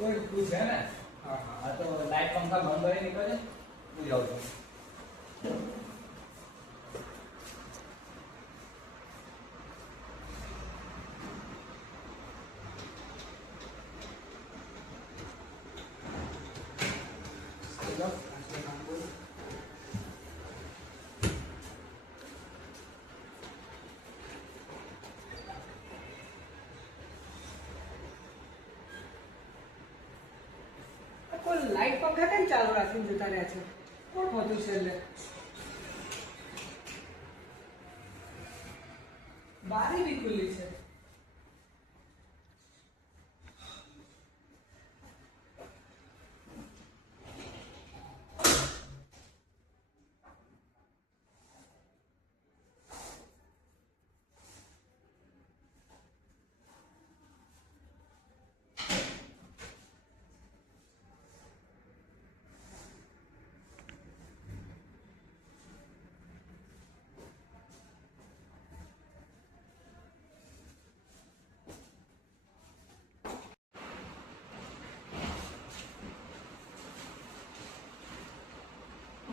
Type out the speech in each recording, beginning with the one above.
કોઈ તું છે ને? હા હા. હા તો લાઈટ પંખા બંધ કરી નીકળે હું જાઉં છું. ચલો આજનું કામ બોલો. કોઈ લાઈટ પંખા કેમ ચાલુ રાખીને જતા રહ્યા છે? કોણ હોતું છે એટલે? બારી બી ખુલ્લી છે.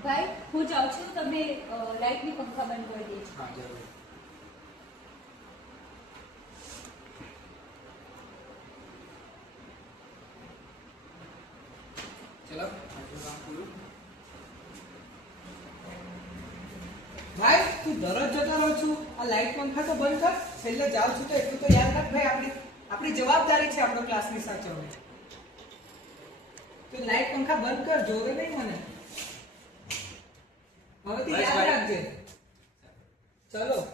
ભાઈ હું જાઉં છું, તમે લાઇટની પંખા બંધ કરી દેજો. હા જરૂર. ચલો આજનું કામ પૂરું. ભાઈ તું દરરોજ જતો રહો છું, આ લાઈટ પંખા તો બંધ કર. છેલ્લે જાઉં છું તો એટલું તો યાદ રાખ ભાઈ, આપણી જવાબદારી છે આપણો ક્લાસની સાચવણી. તું લાઈટ પંખા બંધ કર, જોવે નહીં મને. હવેથી યાદ રાખજે. ચલો.